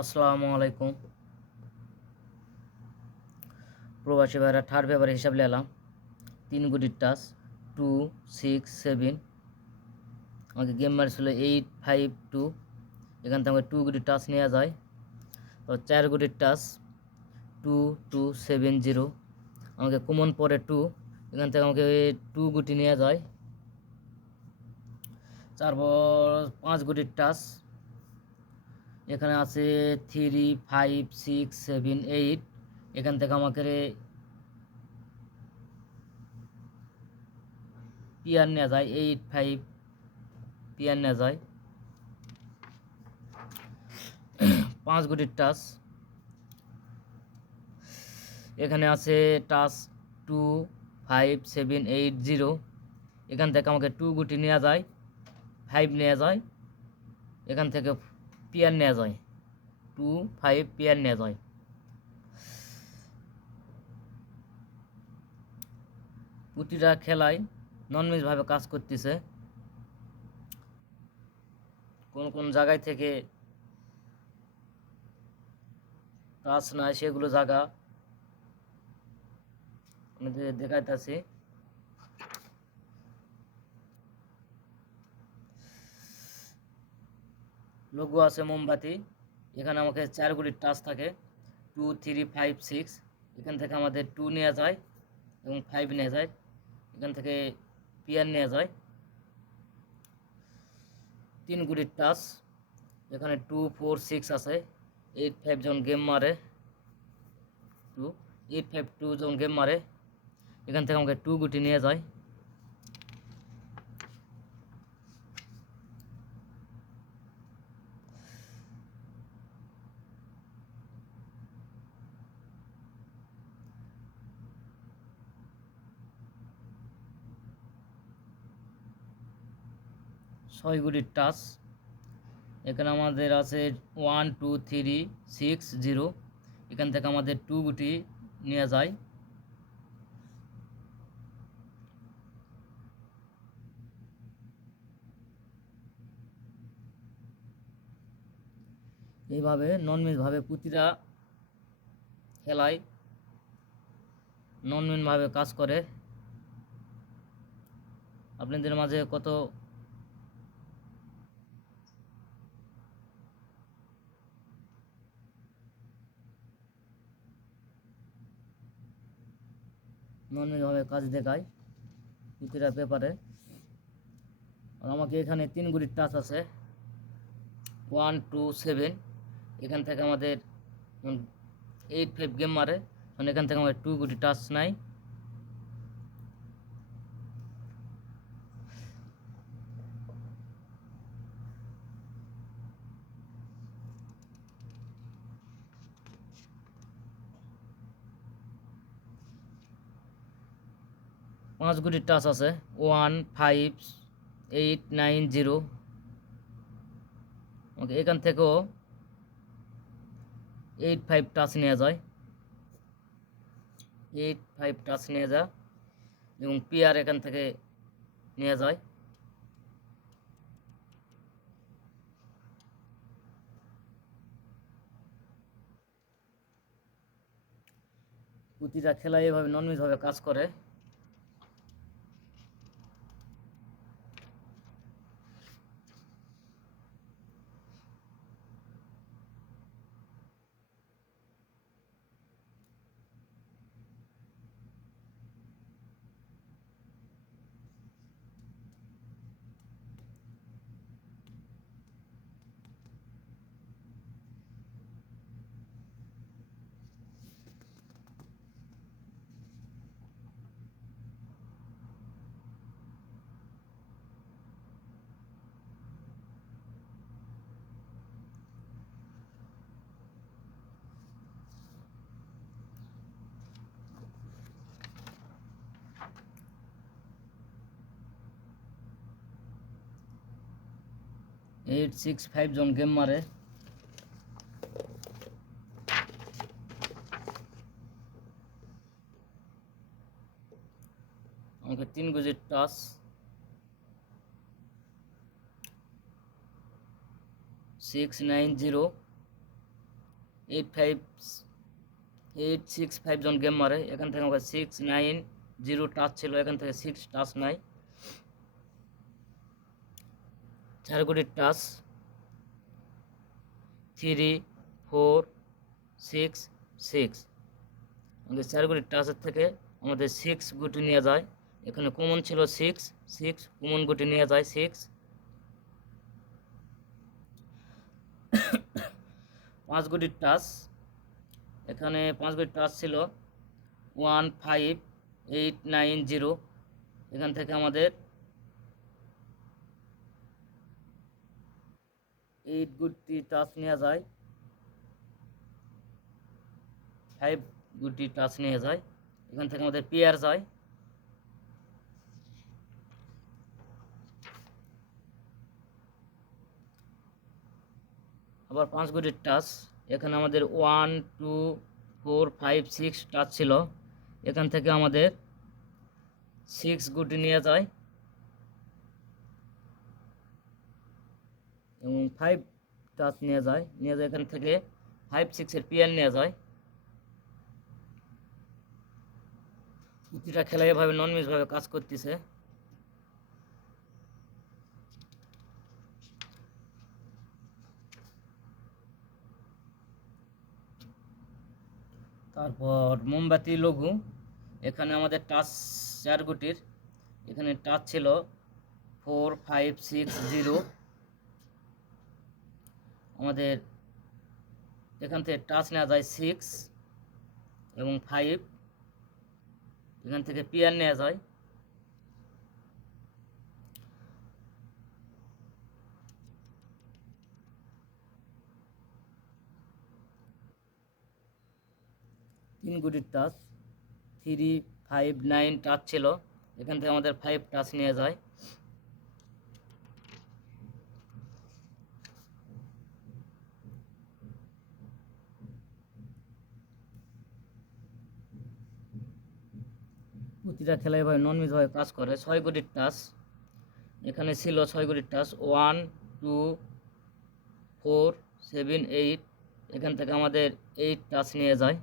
আসসালামু আলাইকুম। প্রবাসী ভাইরা থার্ড পেপারে হিসাব নিলাম তিন গুটির টাচ টু সিক্স সেভেন আমাকে গেম মারছিল এইট ফাইভ টু এখান থেকে আমাকে টু গুটির টাচ নেওয়া যায়। তো চার গুটির touch two two seven zero আমাকে কমন পড়ে টু এখান থেকে আমাকে টু গুটি নেওয়া যায়। তারপর পাঁচ গুটির টাচ এখানে আছে three, five, six, seven, eight. এখান থেকে আমাকে পিয়ার নেওয়া যায়, এইট, ফাইভ, পিয়ার নেওয়া যায়। পাঁচ গুটির টাচ। এখানে আছে touch two, five, seven, eight, zero. এখান থেকে আমাকে টু গুটি নেওয়া যায়, ফাইভ নেওয়া যায়। এখান থেকে পেয়ার নেওয়া যায়। টু ফাইভ পেয়ার নেওয়া যায়। প্রতিটা খেলায় ননমিজভাবে কাজ করতেছে। কোন কোন জায়গায় থেকে কাজ নাই সেগুলো জায়গা আমি দেখাইতেছি। লোগো আছে মোমবাতি। এখানে আমাকে চার গুলির টাচ থাকে। টু থ্রি ফাইভ সিক্স এখান থেকে আমাদের টু নেওয়া যায় এবং ফাইভ নেওয়া যায়। এখান থেকে পিয়ার নেওয়া যায়। তিন গুলির টাচ এখানে টু ফোর সিক্স আছে। এইট ফাইভ জন গেম মারে টু এইট ফাইভ টু জন গেম মারে, এখান থেকে আমাকে টু গুটি নিয়ে যায়। ছয় গুটির টাচ। এখানে আমাদের আছে one two three six zero এখান থেকে আমাদের টু গুটি নেওয়া যায়। এইভাবে ননমিজভাবে প্রতিটা খেলায় ননমিনভাবে কাজ করে। আপনাদের মাঝে কত নর্মালভাবে কাজ দেখায় প্রতিটা পেপারে। আর আমাকে এখানে তিন গুলির টাচ আছে। One, two, seven. এখান থেকে আমাদের এইট ফাইভ গেম মারে। এখান থেকে আমাদের টু গুটি টাচ নাই। পাঁচ গুটির টাচ আছে। One, five, eight, nine, zero. Okay, এখান থেকেও এইট, ফাইভ টাচ নেওয়া যায়। এইট, ফাইভ টাচ নিয়ে যা এবং পিয়ার এখান থেকে নিয়ে যায়। প্রতিটা খেলা এভাবে ননমিজভাবে কাজ করে। এইট সিক্স ফাইভ জন গেম মারে। আমাকে তিন গুজির touch. Six nine zero eight five eight six five জন গেম মারে। এখান থেকে আমাকে সিক্স নাইন জিরো টাচ ছিল, এখান থেকে সিক্স টাচ নাই। কোটি touch three four six six আমাদের চার কোটি টাচের থেকে আমাদের সিক্স গুটি নিয়ে যায়। এখানে কমন ছিল সিক্স সিক্স কমন গুটি নিয়ে যায় সিক্স পাঁচ গুটির টাচ। এখানে পাঁচ গুটির টাচ ছিল one five eight nine zero এখান থেকে আমাদের এইট গুটি টাচ নেওয়া যায়। ফাইভ গুটি টাচ নিয়ে যায়। এখান থেকে আমাদের পেয়ার যায়। আবার পাঁচ গুটির টাচ এখানে আমাদের one two four five six touch ছিল। এখান থেকে আমাদের সিক্স গুটি নিয়ে যায়। এবং ফাইভ টাচ নিয়ে যায়। নিয়ে যায় এখান থেকে ফাইভ সিক্সের পিয়ার নিয়ে যায়। প্রতিটা খেলা এভাবে নন মিসভাবে কাজ করতেছে। তারপর মোমবাতি, লঘু। এখানে আমাদের টাচ চার গুটির। এখানে টাচ ছিল ফোর ফাইভ সিক্স জিরো আমাদের এখান থেকে টাচ নেওয়া যায় সিক্স এবং ফাইভ এখান থেকে পিয়ার নেওয়া যায়। তিন গুটির touch three five nine touch ছিল। এখান থেকে আমাদের ফাইভ টাচ নিয়ে যায়। প্রতিটা খেলায় এভাবে নন মিসভাবে কাজ করে। ছয় কোটির টাচ এখানে ছিল ছয় কোটির touch one two four seven eight এখান থেকে আমাদের এইট টাচ নিয়ে যায়।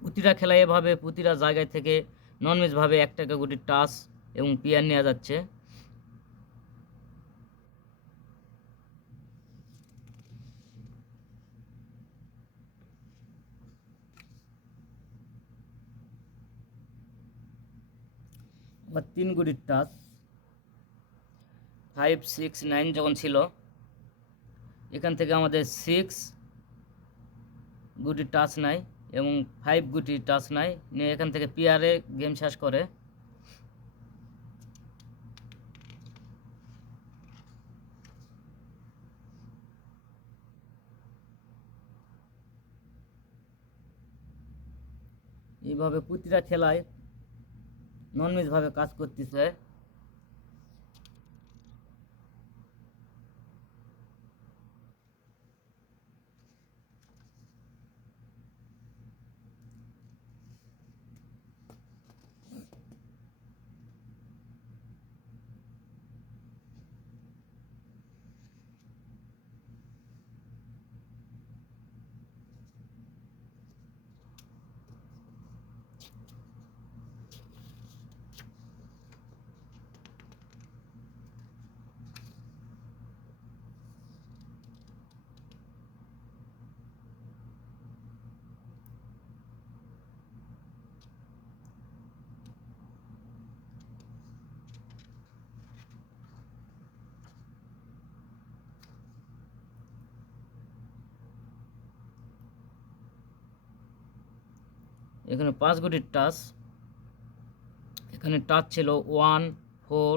প্রতিটা খেলায় এভাবে প্রতিটা জায়গায় থেকে নন ভাবে এক টাকা গুটির টাচ এবং পিয়ার নেওয়া যাচ্ছে। আবার তিন গুটির টাচ ফাইভ সিক্স নাইন যখন ছিল, এখান থেকে আমাদের সিক্স গুটি টাচ নাই এবং ফাইভ গুটি টাচ নাই। নিয়ে এখান থেকে পিয়ারে গেম শেষ করে। এইভাবে প্রতিটা খেলায় নন ভাবে কাজ করতেছে এখানে পাঁচ গুটির টাচ এখানে টাচ ছিল one four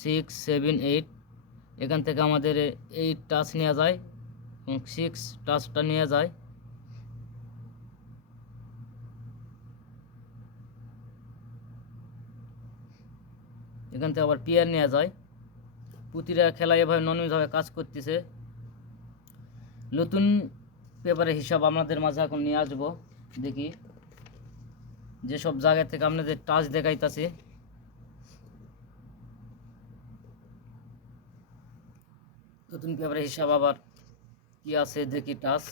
six seven eight এখান থেকে আমাদের এইট টাচ নেওয়া যায় এবং সিক্স টাচটা নেওয়া যায়। এখান থেকে আবার পিয়ার নেওয়া যায়। প্রতিটা খেলায় এভাবে ননমিভাবে কাজ করতেছে। নতুন পেপারের হিসাব আপনাদের মাঝে এখন নিয়ে আসব। দেখি। যেসব জায়গা থেকে আপনাদের টাচ দেখাইতেছে। নতুন পেপারের হিসাব আবার কি আছে দেখি টাচ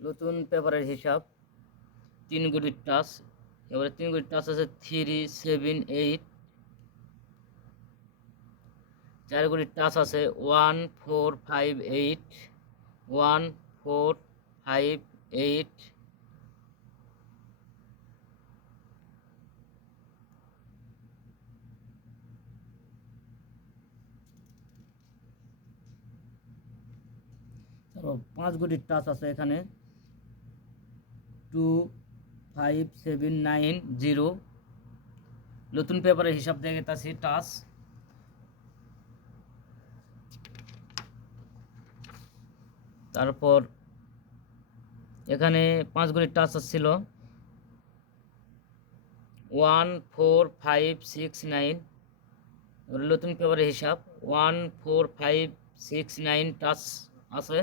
নতুন পেপারের হিসাব, তিন গুড়ির টাচ এবারে তিন গুড়ির টাচ আছে থ্রি সেভেন এইট চার গুটির টাচ আছে, one, four, five, eight. One four five eight পাঁচ গুটির টাচ আছে এখানে। Two, five, seven, nine, zero. নতুন পেপারের হিসাব দেখে তাছি টাচ। তারপর এখানে পাঁচ গুলি টাচ ছিল one four five six nine নতুন পেপারের হিসাব। One four five six nine touch আছে।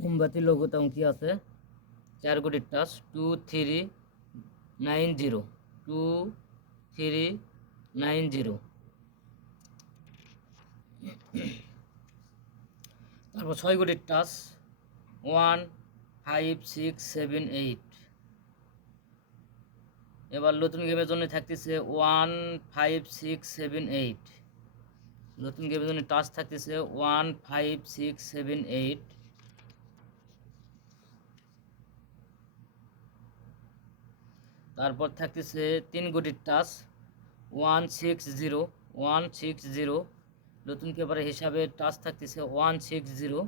মোমবাতি লোগো তেমন কি আছে। চার কোটির touch two three nine zero two three nine zero তারপর ছয় কোটির touch one five six seven eight এবার নতুন গেমের জন্য থাকতেছে one five six seven eight নতুন গেমের জন্য টাচ থাকতেছে one five six seven eight তারপর থাকতেছে তিন কোটির touch one six zero one six zero নতুন পেপারের হিসাবে টাচ থাকতেছে ওয়ান সিক্স জিরো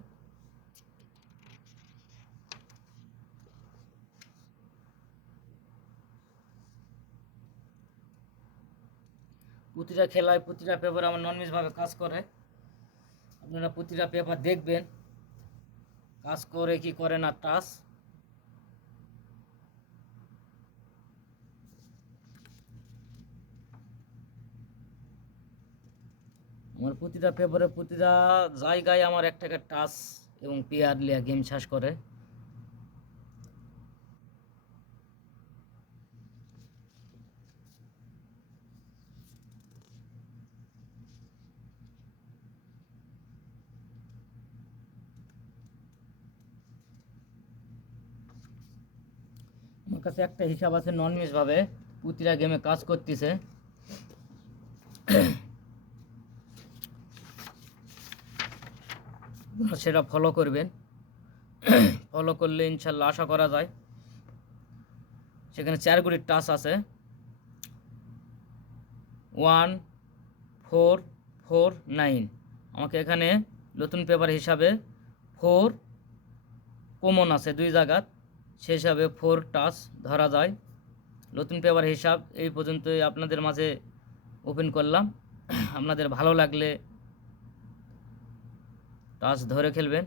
প্রতিটা খেলায় প্রতিটা পেপার আমার ননমিসভাবে কাজ করে। আপনারা প্রতিটা পেপার দেখবেন, কাজ করে কি করে না, টাচ। আমার প্রতিটা পেপারে প্রতিটা জায়গায় আমার একটা একটা টাচ এবং পেয়ার লিয়া গেম চাষ করে। আমার কাছে একটা হিসাব আছে নন মিস ভাবে প্রতিটা গেমে কাজ করতেছে আপনারা সেটা ফলো করবেন। ফলো করলে ইনশাল্লাহ আশা করা যায়। সেখানে চার গুলির টাচ আছে। ওয়ান ফোর ফোর নাইন আমাকে এখানে নতুন পেপার হিসাবে ফোর কমন আছে দুই জায়গাত সে হিসাবে ফোর টাচ ধরা যায়। নতুন পেপার হিসাব এই পর্যন্তই আপনাদের মাঝে ওপেন করলাম। আপনাদের ভালো লাগলে টাচ ধরে খেলবেন।